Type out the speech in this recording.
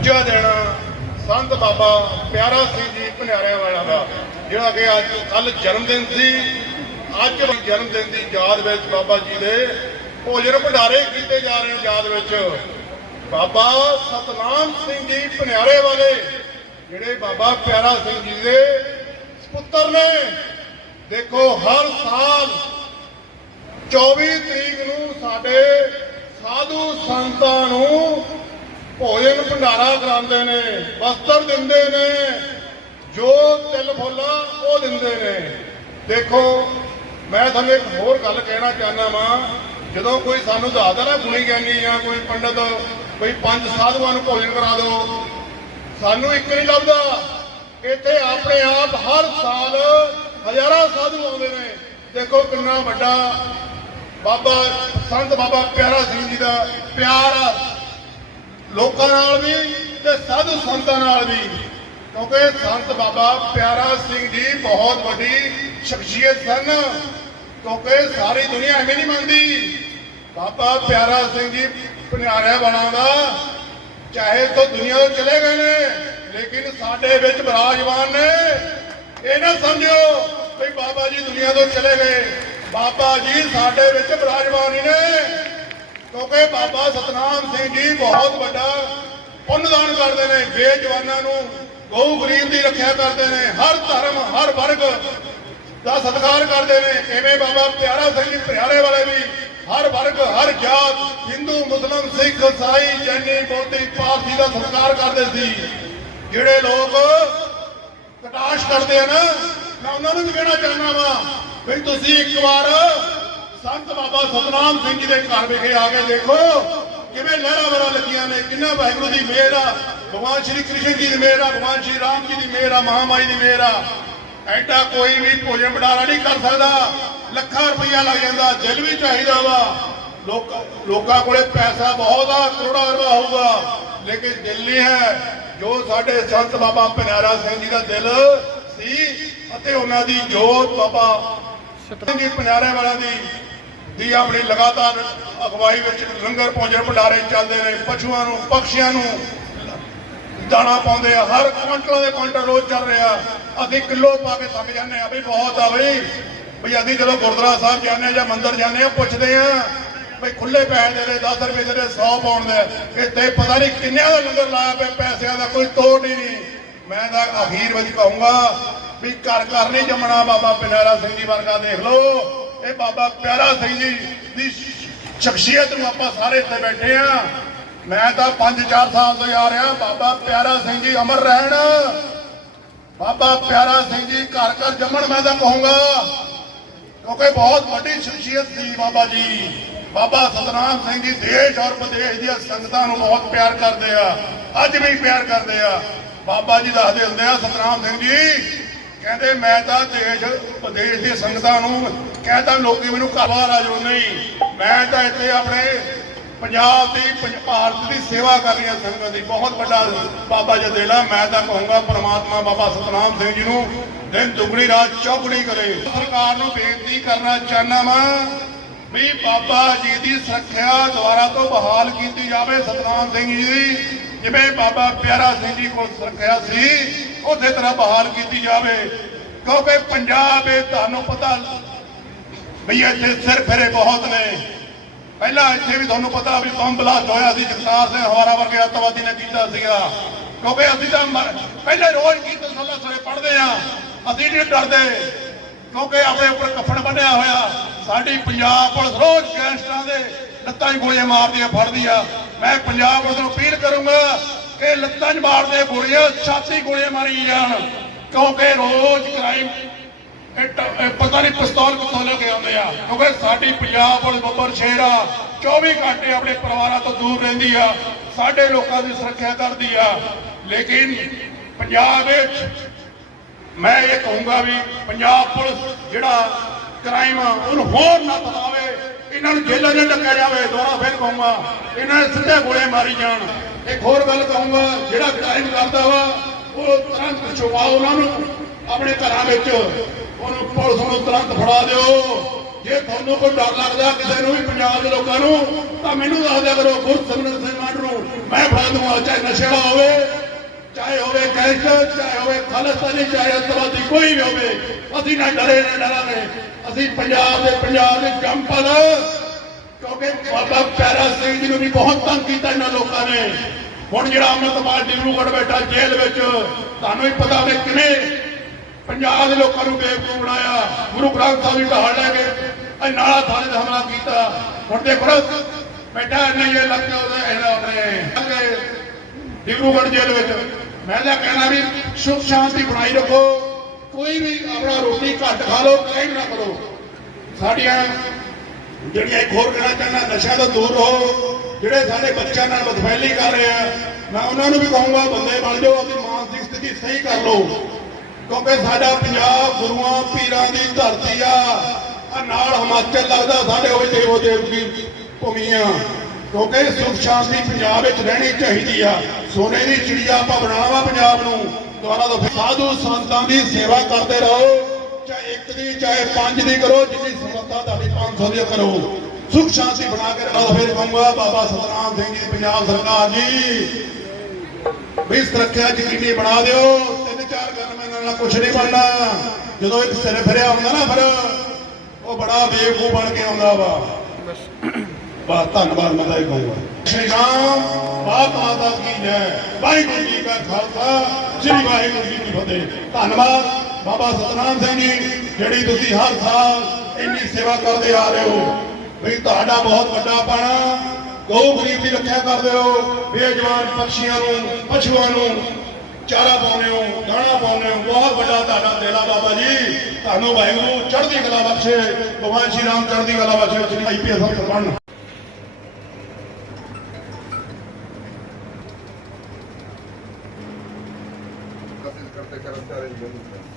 ਦੂਜਾ ਦਿਨ ਸੰਤ ਬਾਬਾ ਪਿਆਰਾ ਸਿੰਘ ਜੀ ਭਨਿਆਰਿਆਂ ਵਾਲਾ ਦਾ, ਜਿਹੜਾ ਕਿ ਅੱਜ ਕੱਲ ਜਨਮ ਦਿਨ ਸੀ, ਅੱਜ ਜਨਮ ਦਿਨ ਦੀ ਯਾਦ ਵਿੱਚ ਬਾਬਾ ਜੀ ਦੇ ਭੋਜਨ ਭੰਡਾਰੇ ਕੀਤੇ ਜਾ ਰਹੇ ਨੇ ਯਾਦ ਵਿੱਚ। ਬਾਬਾ ਸਤਨਾਮ ਸਿੰਘ ਜੀ ਭਨਿਆਰੇ ਵਾਲੇ ਜਿਹੜੇ ਬਾਬਾ ਪਿਆਰਾ ਸਿੰਘ ਜੀ ਦੇ ਪੁੱਤਰ ਨੇ। ਦੇਖੋ, ਹਰ ਸਾਲ 24 ਤਰੀਕ ਨੂੰ ਸਾਡੇ ਸਾਧੂ ਸੰਤਾਂ ਨੂੰ ਭੋਜਨ ਭੰਡਾਰਾ ਕਰਾਉਂਦੇ ਨੇ, ਵਸਤਰ ਦਿੰਦੇ ਨੇ, ਜੋ ਤਿਲ ਫੁੱਲਾ ਉਹ ਦਿੰਦੇ ਨੇ। ਦੇਖੋ, ਮੈਂ ਤੁਹਾਨੂੰ ਇੱਕ ਹੋਰ ਗੱਲ ਕਹਿਣਾ ਚਾਹੁੰਦਾ ਵਾਂ, ਜਦੋਂ ਕੋਈ ਸਾਨੂੰ ਦੱਸਦਾ ਨਾ ਗੁਣੀ ਗਿਆਨੀ ਜਾਂ ਕੋਈ ਪੰਡਤ, ਕੋਈ ਪੰਜ ਸਾਧੂਆਂ ਨੂੰ ਭੋਜਨ ਕਰਾ ਦਿਓ ਸਾਨੂੰ ਇੱਕ ਨਹੀਂ ਲੱਭਦਾ। ਇੱਥੇ ਆਪਣੇ ਆਪ ਹਰ ਸਾਲ ਹਜ਼ਾਰਾਂ ਸਾਧੂ ਆਉਂਦੇ ਨੇ। ਦੇਖੋ ਕਿੰਨਾ ਵੱਡਾ ਬਾਬਾ, ਸੰਤ ਬਾਬਾ ਪਿਆਰਾ ਸਿੰਘ ਜੀ ਦਾ ਪਿਆਰ ਆ। ਲੋਕਾਂ ਨਾਲ ਵੀ ਤੇ ਸਾਧੂ ਸੰਤਾਂ ਨਾਲ ਵੀ। ਕਿਉਂਕਿ ਸੰਤ ਬਾਬਾ ਪਿਆਰਾ ਸਿੰਘ ਜੀ ਬਹੁਤ ਵੱਡੀ ਸ਼ਖਸੀਅਤ ਸਨ। ਕਿਉਂਕਿ ਸਾਰੀ ਦੁਨੀਆ ਐਵੇਂ ਨਹੀਂ ਮੰਨਦੀ। ਬਾਬਾ ਪਿਆਰਾ ਸਿੰਘ ਜੀ ਭਨਿਆਰਿਆਂ ਵਾਲਾ ਚਾਹੇ ਤੋਂ ਦੁਨੀਆ ਤੋਂ ਚਲੇ ਗਏ ਨੇ, ਲੇਕਿਨ ਸਾਡੇ ਵਿੱਚ ਵਿਰਾਜਮਾਨ ਨੇ। ਇਹ ਨਾ ਸਮਝਿਓ ਵੀ ਬਾਬਾ ਜੀ ਦੁਨੀਆ ਤੋਂ ਚਲੇ ਗਏ। ਬਾਬਾ ਜੀ ਸਾਡੇ ਵਿੱਚ ਵਿਰਾਜਮਾਨ ਹੀ ਨੇ। ਕਿਉਂਕਿ ਬਾਬਾ ਸਤਨਾਮ ਸਿੰਘ ਜੀ ਬਹੁਤ ਵੱਡਾ ਪੁੰਨਦਾਨ ਕਰਦੇ ਨੇ, ਬੇਜਵਾਨਾਂ ਨੂੰ, ਗਊ ਗਰੀਬ ਦੀ ਰੱਖਿਆ ਕਰਦੇ ਨੇ, ਹਰ ਧਰਮ, ਹਰ ਵਰਗ ਦਾ ਸਤਿਕਾਰ ਕਰਦੇ ਨੇ। ਐਵੇਂ ਬਾਬਾ ਪਿਆਰਾ ਸਿੰਘ ਜੀ, ਪਿਆਰੇ ਵਾਲੇ ਵੀ, ਹਰ ਵਰਗ, ਹਰ ਜਾਤ, ਹਿੰਦੂ, ਮੁਸਲਮ, ਸਿੱਖ ਈਸਾਈ ਜੈਨੀ, ਬੋਧੀ, ਪਾਰਸੀ ਦਾ ਸਤਿਕਾਰ ਕਰਦੇ ਸੀ। ਜਿਹੜੇ ਲੋਕ ਕਟਾਸ਼ ਕਰਦੇ ਆ ਨਾ, ਮੈਂ ਉਹਨਾਂ ਨੂੰ ਵੀ ਕਹਿਣਾ ਚਾਹੁੰਦਾ ਵਾਂ, ਵੀ ਤੁਸੀਂ ਇੱਕ ਵਾਰ ਸੰਤ ਬਾਬਾ ਸਤਨਾਮ ਸਿੰਘ ਜੀ ਦੇ ਘਰ ਵਿਖੇ ਆ ਕੇ ਦੇਖੋ ਕਿਵੇਂ ਲਹਿਰਾਂ ਵਰਾਂ ਲੱਗੀਆਂ ਨੇ ਕਿੰਨਾ ਵਾਹਿਗੁਰੂ ਦੀ ਮਿਹਰ ਆ। ਭਗਵਾਨ ਸ਼੍ਰੀ ਕ੍ਰਿਸ਼ਨ ਜੀ ਦੀ ਮਿਹਰ ਆ ਭਗਵਾਨ ਸ਼੍ਰੀ ਰਾਮ ਜੀ ਦੀ ਮਿਹਰ ਆ ਮਹਾਮਾਈ ਦੀ ਮਿਹਰ ਆ। ਐਡਾ ਕੋਈ ਵੀ ਭੋਜਨ ਭੰਡਾਰਾ ਨਹੀਂ ਕਰ ਸਕਦਾ। ਲੱਖਾਂ ਰੁਪਈਆ ਲੱਗ ਜਾਂਦਾ ਦਿਲ ਵੀ ਚਾਹੀਦਾ ਵਾ। ਲੋਕ ਲੋਕਾਂ ਕੋਲੇ ਪੈਸਾ ਬਹੁਤ ਆ ਕਰੋੜਾਂ ਰੁਪਇਆ ਹੋਊਗਾ। ਲੇਕਿਨ ਦਿਲ ਨਹੀਂ ਹੈ ਜੋ ਸਾਡੇ ਸੰਤ ਬਾਬਾ ਪਿਨਾਰਾ ਸਿੰਘ ਜੀ ਦਾ ਦਿਲ ਸੀ ਅਤੇ ਉਹਨਾਂ ਦੀ ਜੋਤ ਬਾਬਾ ਸਿੰਘ ਜੀ ਪਿਨਾਰੇ ਵਾਲਾ ਦੀ ਦੀ ਆਪਣੀ ਲਗਾਤਾਰ ਅਗਵਾਈ ਵਿੱਚ ਲੰਗਰ ਭੋਜਨ ਭੰਡਾਰੇ ਚੱਲਦੇ ਨੇ, ਪਸ਼ੂਆਂ ਨੂੰ, ਪੰਛੀਆਂ ਨੂੰ ਦਾਣਾ ਪਾਉਂਦੇ ਆ, ਹਰ ਕੁਇੰਟਲਾਂ ਦੇ ਕੁਇੰਟਲ ਰੋਜ਼ ਚੱਲ ਰਿਹਾ। ਅਸੀਂ ਕਿਲੋ ਪਾ ਕੇ ਥੱਕ ਜਾਂਦੇ ਆ, ਬਈ ਬਹੁਤ ਆ ਬਈ। ਬਈ ਅਸੀਂ ਜਦੋਂ ਗੁਰਦੁਆਰਾ ਸਾਹਿਬ ਜਾਂਦੇ ਜਾਂ ਮੰਦਿਰ ਜਾਂਦੇ ਆ, ਪੁੱਛਦੇ ਆ, ਬਈ ਖੁੱਲੇ ਪੈਸੇ ਦੇ ਦੇ 10 ਰੁਪਏ ਦੇ ਦੇ 100 ਪਾਉਣ ਦੇ। ਇੱਥੇ ਪਤਾ ਨਹੀਂ ਕਿੰਨਿਆਂ ਦਾ ਲੰਗਰ ਲਾਇਆ ਪਿਆ, ਪੈਸਿਆਂ ਦਾ ਕੋਈ ਤੋੜ ਹੀ ਨਹੀਂ। ਮੈਂ ਤਾਂ ਅਖੀਰ ਵਿੱਚ ਕਹੂੰਗਾ ਵੀ ਘਰ ਘਰ ਨਹੀਂ ਜੰਮਣਾ ਬਾਬਾ ਪਿਨਾਰਾ ਸਿੰਘ ਜੀ ਵਰਗਾ, ਦੇਖ ਲਓ। ਇਹ ਬਾਬਾ ਪਿਆਰਾ ਸਿੰਘ ਜੀ ਦੀ ਸ਼ਖਸੀਅਤ ਨੂੰ ਆਪਾਂ ਸਾਰੇ ਇੱਥੇ ਬੈਠੇ ਆ। ਮੈਂ ਤਾਂ 5-4 ਸਾਲ ਤੋਂ ਆ। ਰਿਹਾ ਬਾਬਾ ਪਿਆਰਾ ਸਿੰਘ ਜੀ ਅਮਰ ਰਹਿਣ। ਬਾਬਾ ਪਿਆਰਾ ਸਿੰਘ ਜੀ ਘਰ ਘਰ ਜੰਮਣ ਮੈਂ ਤਾਂ ਕਹੂੰਗਾ। ਕਿਉਂਕਿ ਬਹੁਤ ਵੱਡੀ ਸ਼ਖਸੀਅਤ ਸੀ ਬਾਬਾ ਜੀ। ਬਾਬਾ ਸਤਨਾਮ ਸਿੰਘ ਜੀ ਦੇਸ਼ ਔਰ ਵਿਦੇਸ਼ ਦੀਆਂ ਸੰਗਤਾਂ ਨੂੰ ਬਹੁਤ ਪਿਆਰ ਕਰਦੇ ਆ। ਅੱਜ ਵੀ ਪਿਆਰ ਕਰਦੇ ਆ। ਬਾਬਾ ਜੀ ਦੱਸਦੇ ਹੁੰਦੇ ਆ ਸਤਨਾਮ ਸਿੰਘ ਜੀ। ਕਹਿੰਦੇ ਮੈਂ ਤਾਂ ਦੇਸ਼ ਵਿਦੇਸ਼ ਦੀ ਸੰਗਤਾਂ ਨੂੰ ਕਹਿੰਦਾ ਲੋਕੀ ਮੈਨੂੰ ਘਰ ਬਾਹਰ ਆ ਜਾਓ। ਨਹੀਂ, ਮੈਂ ਤਾਂ ਇੱਥੇ ਆਪਣੇ ਪੰਜਾਬ ਦੀ ਭਾਰਤ ਦੀ ਸੇਵਾ ਕਰ ਰਹੀਆਂ ਸੰਗਤ ਦੀ ਬਹੁਤ ਵੱਡਾ ਬਾਬਾ ਜੀ ਮੈਂ ਤਾਂ ਕਹੂੰਗਾ ਪ੍ਰਮਾਤਮਾ ਬਾਬਾ ਸਤਨਾਮ ਸਿੰਘ ਜੀ ਨੂੰ, ਦਿਨ ਦੁਗਣੀ, ਰਾਤ ਚੌਗਣੀ ਕਰੇ। ਸਰਕਾਰ ਨੂੰ ਬੇਨਤੀ ਕਰਨਾ ਚਾਹਨਾ ਵਾਂ ਵੀ ਬਾਬਾ ਜੀ ਦੀ ਸੁਰੱਖਿਆ ਦੁਆਰਾ ਤੋਂ ਬਹਾਲ ਕੀਤੀ ਜਾਵੇ ਸਤਨਾਮ ਸਿੰਘ ਜੀ ਦੀ। ਜਿਵੇਂ ਬਾਬਾ ਪਿਆਰਾ ਸਿੰਘ ਜੀ ਕੋਲ ਸੁਰੱਖਿਆ ਸੀ ਉਸੇ ਤਰ੍ਹਾਂ ਬਹਾਲ ਕੀਤੀ ਜਾਵੇ, ਕਿਉਂਕਿ ਪੰਜਾਬ ਇਹ ਤੁਹਾਨੂੰ ਪਤਾ ਵੀ ਇੱਥੇ ਸਿਰ ਫੇਰੇ ਬਹੁਤ ਨੇ। ਪਹਿਲਾਂ ਇੱਥੇ ਵੀ ਤੁਹਾਨੂੰ ਪਤਾ ਵੀ ਬੰਬ ਬਲਾਸਟ ਹੋਇਆ ਸੀ, ਜਗਤਾਰ ਸਿੰਘ ਹਵਾਰਾ ਵਰਗੇ ਅੱਤਵਾਦੀ ਨੇ ਕੀਤਾ ਸੀਗਾ। ਕਿਉਂਕਿ ਅਸੀਂ ਤਾਂ ਪਹਿਲੇ ਰੋਜ਼ ਕੀਰਤਨ ਸੱਲਾ ਸੜੇ ਪੜਦੇ ਆ, ਅਸੀਂ ਨਹੀਂ ਡਰਦੇ, ਕਿਉਂਕਿ ਆਪਣੇ ਉੱਪਰ ਕੱਫਣ ਬੰਨਿਆ ਹੋਇਆ। ਸਾਡੀ ਪੰਜਾਬ ਪੁਲਿਸ ਰੋਜ਼ ਗੈਂਗਸਟਰਾਂ ਦੇ ਲੱਤਾਂ 'ਚ ਗੋਲੀਆਂ ਮਾਰਦੀਆਂ ਫੜਦੀਆਂ ਮੈਂ ਪੰਜਾਬ ਪੁਲਿਸ ਨੂੰ ਅਪੀਲ ਕਰੂੰਗਾ ਕਿ ਲੱਤਾਂ 'ਚ ਮਾਰਦੇ ਗੋਲੀਆਂ ਛਾਤੀ ਗੋਲੀਆਂ ਮਾਰੀ ਜਾਣ। ਕਿਉਂਕਿ ਰੋਜ਼ ਕ੍ਰਾਈਮ ਪਤਾ ਨਹੀਂ ਪਿਸਤੌਲ ਕਿੱਥੋਂ ਲੈ ਕੇ ਆਉਂਦੇ ਆ। ਕਿਉਂਕਿ ਸਾਡੀ ਪੰਜਾਬ ਪੁਲਿਸ ਬੱਬਰ ਸ਼ੇਰ ਆ 24 ਘੰਟੇ ਆਪਣੇ ਪਰਿਵਾਰਾਂ ਤੋਂ ਦੂਰ ਰਹਿੰਦੀ ਆ, ਸਾਡੇ ਲੋਕਾਂ ਦੀ ਸੁਰੱਖਿਆ ਕਰਦੀ ਆ। ਲੇਕਿਨ ਪੰਜਾਬ ਵਿੱਚ ਮੈਂ ਇਹ ਕਹੂੰਗਾ ਵੀ ਪੰਜਾਬ ਪੁਲਿਸ ਜਿਹੜਾ ਕ੍ਰਾਈਮ ਆ, ਉਹਨੂੰ ਹੋਰ ਨਾ ਤਲਾਵੇ ਇਹਨਾਂ ਨੂੰ ਜੇਲ੍ਹਾਂ 'ਚ ਡੱਕਿਆ ਜਾਵੇ ਦੁਆਰਾ ਫਿਰ ਕਹੂੰਗਾ, ਇਹਨਾਂ ਨੇ ਸਿੱਧੇ ਗੋਲੇ ਮਾਰੀ ਜਾਣ। ਇੱਕ ਹੋਰ ਗੱਲ ਕਹੂੰਗਾ, ਜਿਹੜਾ ਕ੍ਰਾਈਮ ਕਰਦਾ ਵਾ, ਉਹ ਤੁਰੰਤ ਛੁਪਾਓ ਉਹਨਾਂ ਨੂੰ ਆਪਣੇ ਘਰਾਂ ਵਿੱਚ। ਉਹਨੂੰ ਪੁਲਿਸ ਨੂੰ ਤੁਰੰਤ ਫੜਾ ਦਿਓ। ਜੇ ਤੁਹਾਨੂੰ ਕੋਈ ਡਰ ਲੱਗਦਾ ਕਿਸੇ ਨੂੰ ਵੀ ਪੰਜਾਬ ਦੇ ਲੋਕਾਂ ਨੂੰ, ਤਾਂ ਮੈਨੂੰ ਦੱਸ ਦਿਆ ਕਰੋ, ਗੁਰਸਿਮਰਨ ਸਿੰਘ ਮਾਨ ਨੂੰ ਮੈਂ ਫੜਾ ਦੂੰਗਾ, ਚਾਹੇ ਨਸ਼ੇ ਵਾਲਾ ਹੋਵੇ, ਚਾਹੇ ਹੋਵੇ ਗੈਂਗਸਟਰ, ਚਾਹੇ ਹੋਵੇ ਖਾਲਿਸਤਾਨੀ, ਚਾਹੇ ਅੱਤਵਾਦੀ, ਕੋਈ ਵੀ ਹੋਵੇ। ਅਸੀਂ ਨਾ ਡਰੇ, ਨਾ ਡਰਾਂਗੇ। ਅਸੀਂ ਪੰਜਾਬ ਦੇ ਪੰਜਾਬ ਦੇ ਜੰਪਲ ਕਿਉਂਕਿ ਬਾਬਾ ਪਿਆਰਾ ਸਿੰਘ ਜੀ ਨੂੰ ਵੀ ਬਹੁਤ ਤੰਗ ਕੀਤਾ ਇਹਨਾਂ ਲੋਕਾਂ ਨੇ। ਹੁਣ ਜਿਹੜਾ ਅੰਮ੍ਰਿਤਪਾਲ ਡਿਬਰੂਗੜ੍ਹ ਬੈਠਾ ਜੇਲ੍ਹ ਵਿੱਚ, ਤੁਹਾਨੂੰ ਵੀ ਪਤਾ ਹੋਵੇ ਕਿਵੇਂ ਪੰਜਾਬ ਦੇ ਲੋਕਾਂ ਨੂੰ ਬੇਵਕੂਫ ਬਣਾਇਆ। ਗੁਰੂ ਗ੍ਰੰਥ ਸਾਹਿਬ ਜੀ ਢਾਲ ਲੈ ਕੇ ਨਾਲਾ ਥਾਣੇ ਤੇ ਹਮਲਾ ਕੀਤਾ। ਹੁਣ ਦੇਖੋ ਬੈਠਾ ਨਹੀਂ ਇਹ ਲੱਗਦਾ ਉਹਦਾ ਇਹਨਾਂ ਆਪਣੇ। ਡਿਬਰੂਗੜ੍ਹ ਜੇਲ੍ਹ ਵਿੱਚ। ਮੈਂ ਤਾਂ ਕਹਿਣਾ ਵੀ ਸੁਖ ਸ਼ਾਂਤੀ ਬਣਾਈ ਰੱਖੋ। ਕੋਈ ਵੀ ਆਪਣਾ ਰੋਟੀ ਘੱਟ ਖਾ ਲਓ ਕ੍ਰਾਈਮ ਨਾ ਕਰੋ। ਸਾਡੀਆਂ ਜਿਹੜੀਆਂ ਇੱਕ ਹੋਰ ਕਹਿਣਾ ਚਾਹੁੰਦਾ ਨਸ਼ਾ ਤੋਂ ਦੂਰ ਰਹੋ, ਜਿਹੜੇ ਸਾਡੇ ਬੱਚਿਆਂ ਨਾਲ ਬਦਫੈਲੀ ਕਰ ਰਹੇ ਆ, ਮੈਂ ਉਹਨਾਂ ਨੂੰ ਵੀ ਕਹੂੰਗਾ, ਬੰਦੇ ਬਣ ਜਾਓ, ਆਪਣੀ ਮਾਨਸਿਕ ਸਥਿਤੀ ਸਹੀ ਕਰ ਲਓ। ਕਿਉਂਕਿ ਸਾਡਾ ਪੰਜਾਬ ਗੁਰੂਆਂ, ਪੀਰਾਂ ਦੀ ਧਰਤੀ ਆ। ਆ ਨਾਲ ਹਿਮਾਚਲ ਲੱਗਦਾ, ਸਾਡੇ ਹੋਵੇ ਦੇਵੋ ਦੇਵ ਦੀ ਭੂਮੀ ਕਿਉਂਕਿ ਸੁਖ ਸ਼ਾਂਤੀ ਪੰਜਾਬ ਵਿੱਚ ਰਹਿਣੀ ਚਾਹੀਦੀ ਆ। ਸੋਨੇ ਦੀ ਚਿੜੀਆ ਆਪਾਂ ਬਣਾਉਣਾ ਪੰਜਾਬ ਨੂੰ। ਦੁਆਰਾ ਤੋਂ ਸਾਧੂ ਸੰਤਾਂ ਦੀ ਸੇਵਾ ਕਰਦੇ ਰਹੋ, ਚਾਹੇ ਇੱਕ ਦੀ, ਚਾਹੇ ਪੰਜ ਦੀ ਕਰੋ, ਜਿੰਨੀ ਸਮਰੱਥਾ ਤੁਹਾਡੀ 500 ਦੀ ਕਰੋ। ਸੁਖ ਸ਼ਾਂਤੀ ਬਣਾ ਕੇ ਰੱਖੋ ਫਿਰ ਕਹੂੰਗਾ ਬਾਬਾ ਸਤਨਾਮ ਸਿੰਘ ਜੀ, ਪੰਜਾਬ ਸਰਕਾਰ ਜੀ। ਵੀ ਸੁਰੱਖਿਆ ਯਕੀਨੀ ਬਣਾ ਦਿਓ। ਤਿੰਨ ਚਾਰ ਗਨਮੈਨਾਂ ਨਾਲ ਕੁਝ ਨਹੀਂ ਬਣਨਾ ਜਦੋਂ ਇੱਕ ਸਿਰ ਫਿਰਿਆ ਹੁੰਦਾ ਨਾ ਫਿਰ, ਉਹ ਬੜਾ ਬੇਵਕੂਫ ਬਣ ਕੇ ਆਉਂਦਾ ਵਾ। ਬਸ ਧੰਨਵਾਦ ਮੈਂ ਤਾਂ ਇਹ ਕਹੂੰਗਾ ਸ਼੍ਰੀ ਰਾਮ ਬਾਤ ਮਾਤਾ ਕੀ ਜੈ। ਵਾਹਿਗੁਰੂ ਜੀ ਕਾ ਖਾਲਸਾ, ਸ੍ਰੀ ਵਾਹਿਗੁਰੂ ਜੀ ਕੀ ਫਤਿਹ। ਧੰਨਵਾਦ ਬਾਬਾ ਸਤਨਾਮ ਸਿੰਘ ਜੀ, ਜਿਹੜੀ ਤੁਸੀਂ ਹਰ ਸਾਲ ਇੰਨੀ ਸੇਵਾ ਕਰਦੇ ਆ ਰਹੇ ਹੋ। ਵੀ ਤੁਹਾਡਾ ਬਹੁਤ ਵੱਡਾ ਪਾਣਾ। ਗਊ ਗਰੀਬ ਦੀ ਰੱਖਿਆ ਕਰਦੇ ਹੋ। ਬੇਜਵਾਨ ਪੰਛੀਆਂ ਨੂੰ ਪਸ਼ੂਆਂ ਨੂੰ ਚਾਰਾ ਪਾਉਂਦੇ ਹੋ ਦਾਣਾ ਪਾਉਂਦੇ ਹੋ। ਬਹੁਤ ਵੱਡਾ ਤੁਹਾਡਾ ਦੇਲਾ ਬਾਬਾ ਜੀ। ਤੁਹਾਨੂੰ ਵਾਹਿਗੁਰੂ ਚੜ੍ਹਦੀ ਕਲਾ ਬਖਸ਼ੇ। ਭਗਵਾਨ ਸ਼੍ਰੀ ਰਾਮ ਚੜ੍ਹਦੀ ਕਲਾ ਬਖਸ਼ੇ। ਸ੍ਰੀ ਆਈਪੀਐਸ ਅਫਸਰ ਬਣਨ Gracias, carta, carta,